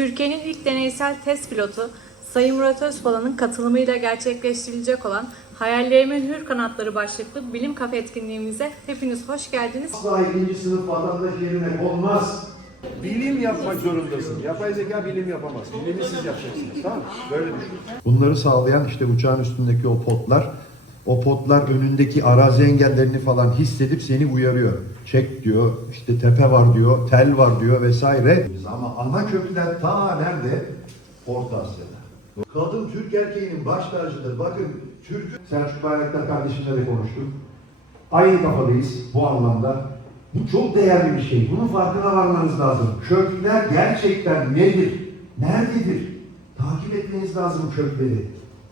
Türkiye'nin ilk deneysel test pilotu Sayın Murat Özpala'nın katılımıyla gerçekleştirilecek olan Hayallerimin Hür Kanatları başlıklı Bilim Kafe etkinliğimize hepiniz hoş geldiniz. Asla ikinci sınıf vatandaş yerine olmaz. Bilim yapmak zorundasın. Yapay zeka bilim yapamaz. Bilimi siz yapacaksınız. Tamam mı? Böyle düşün. Bunları sağlayan işte uçağın üstündeki o potlar. O potlar önündeki arazi engellerini falan hissedip seni uyarıyor. Çek diyor, işte tepe var diyor, tel var diyor vesaire. Ama ana kökler ta nerede? Orta Asya'da. Kadın Türk erkeğinin baş tacıdır. Bakın Türk Selçuk Bayraktar kardeşimle de konuştuk. Aynı kafadayız bu anlamda. Bu çok değerli bir şey. Bunun farkına varmanız lazım. Kökler gerçekten nedir? Nerededir? Takip etmeniz lazım kökleri.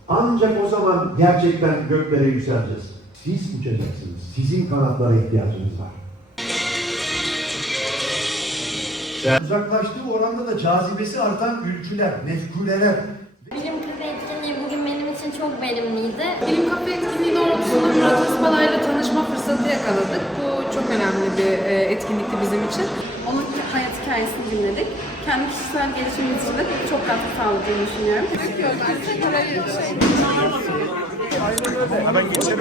Ancak o zaman gerçekten göklere yükseleceğiz. Siz uçacaksınız. Sizin kanatlara ihtiyacınız var. Uzaklaştığı oranda da cazibesi artan ülküler, mefkuleler. Bilim Kafe etkinliği bugün benim için çok verimliydi. Bilim Kafe etkinliği doğrultusunda Murat Özpala'yla tanışma fırsatı yakaladık. Bu çok önemli bir etkinlikti bizim için. Onun hayat hikayesini dinledik. Kendi kişisel gelişimimiz için de çok katkı sağladığını düşünüyorum. Aynen öyle. Hemen geçelim.